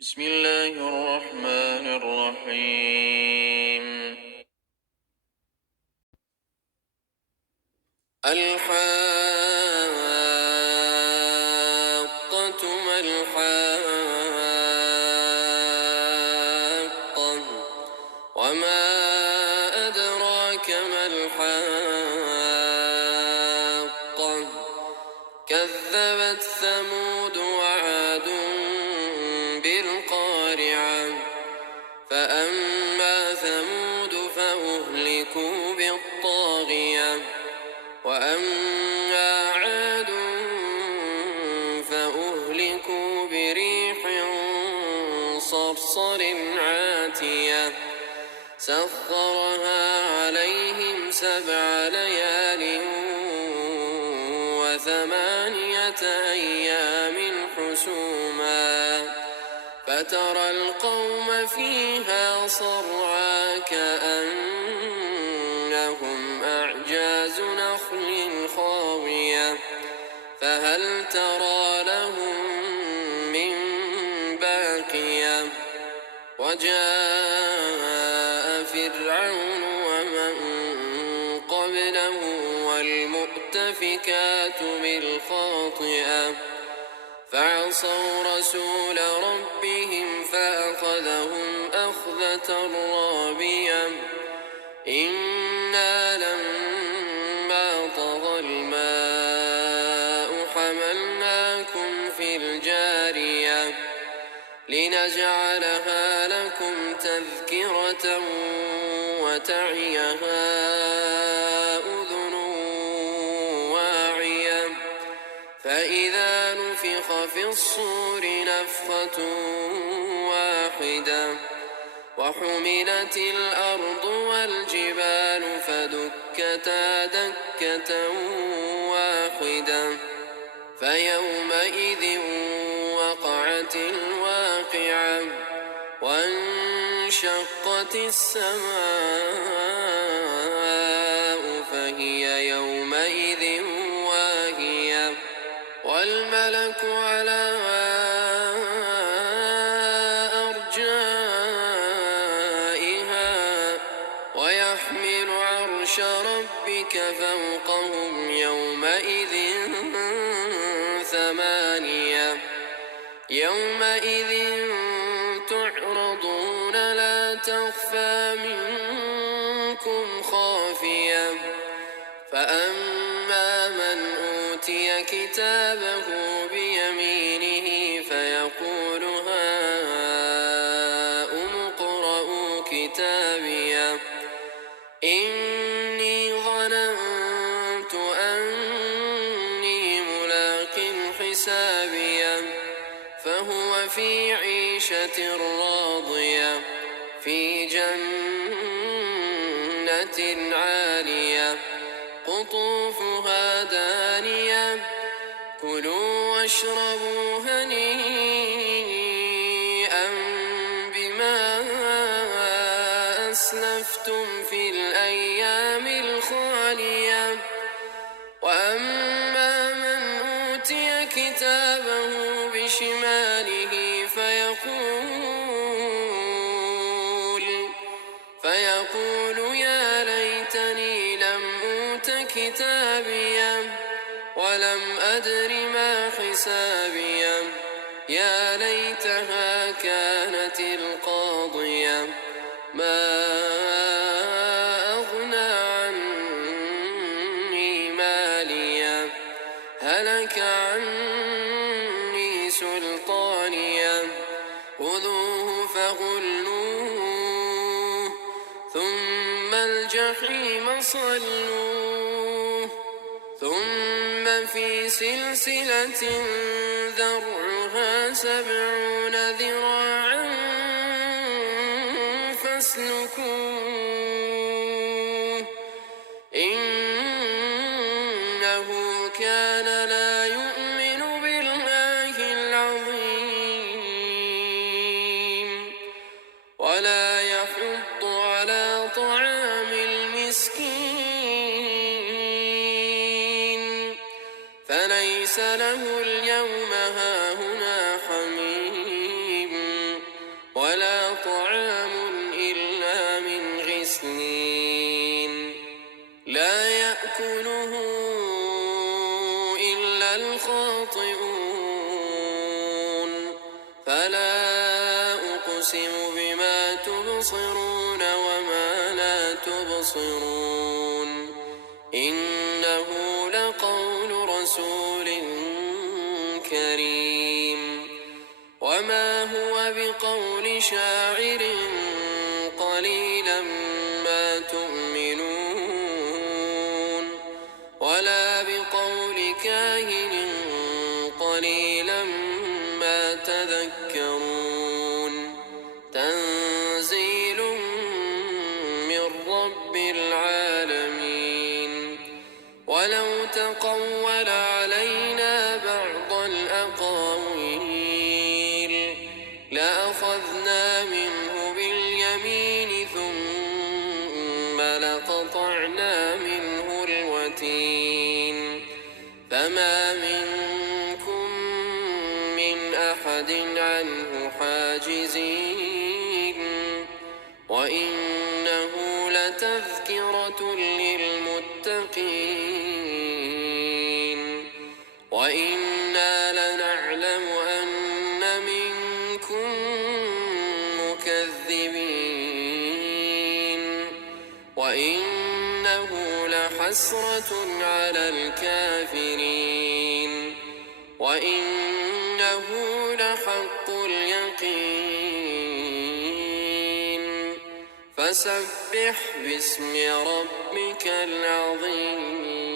بسم الله الرحمن الرحيم. الحاقة ما الحاقة وما أدراك ما الحاقة كذبت ثمود وعاد بالقارعة فأما ثمود فأهلكوا بالطاغية وأما عاد فأهلكوا بريح صرصر عاتية سخرها عليهم 7 ليال و8 أيام حسوما فترى القوم فيها صرعا كأنهم أعجاز نخل خاوية فهل ترى لهم من باقية وجاء فرعون ومن قبله والمؤتفكات بالخاطئة فعصوا رسول ربهم فأخذهم أخذة رابية إنا لما طغى الماء حملناكم في الجارية لنجعلها لكم تذكرة وتعيها أذن واعية فإذا نفخ في الصور نفخة واحدة وحملت الأرض والجبال فدكتا دكة واحدة فيومئذ وقعت الواقعة وانشقت السماء فهي يومئذ واهية والملك على أرجائها ويحمل عرش ربك فوقهم يومئذ 8 يومئذ تعرضون لا تخفى منكم خافية فأما من أوتي كتابه بيمينه فيقول هاؤم اقرءوا كتابيه إني ظننت أني ملاق حسابيه فهو في عيشة راضية في جنة عالية قطوفها دانية كلوا واشربوا هنيئا بما أسلفتم في الأيام الخالية وأما من أوتي كتابه بشماله فيقول يا ليتني لم أوت كتابيه ولم أدر ما حسابيه يا ليتها كانت القاضية ما أغنى عني ماليه هلك عني سلطانيه خذوه فغلوه ثم الجحيم صلوه ثم في سلسلة ذرعها 70 ذراعا فاسلكوه إنه كان لا يؤمن بالله العظيم ولا يحض على طعام المسكين فليس له اليوم هاهنا حميم خاطئون فلا أقسم بما تبصرون وما لا تبصرون إنه لقول رسول كريم وما هو بقول شاعر قليلا ما تؤمنون ولا بقول كاهن قليلا ما تذكرون تنزيل من رب العالمين ولو تقول علينا بعض الأقاويل لأخذنا منه باليمين ثم لقطعنا منه الوتين فما منكم من أحد عنه حاجزين وإنه لتذكرة للمتقين وإنا لنعلم أن منكم مكذبين وإنه لحسرة على الكافرين وإنه لحق اليقين فسبح باسم ربك العظيم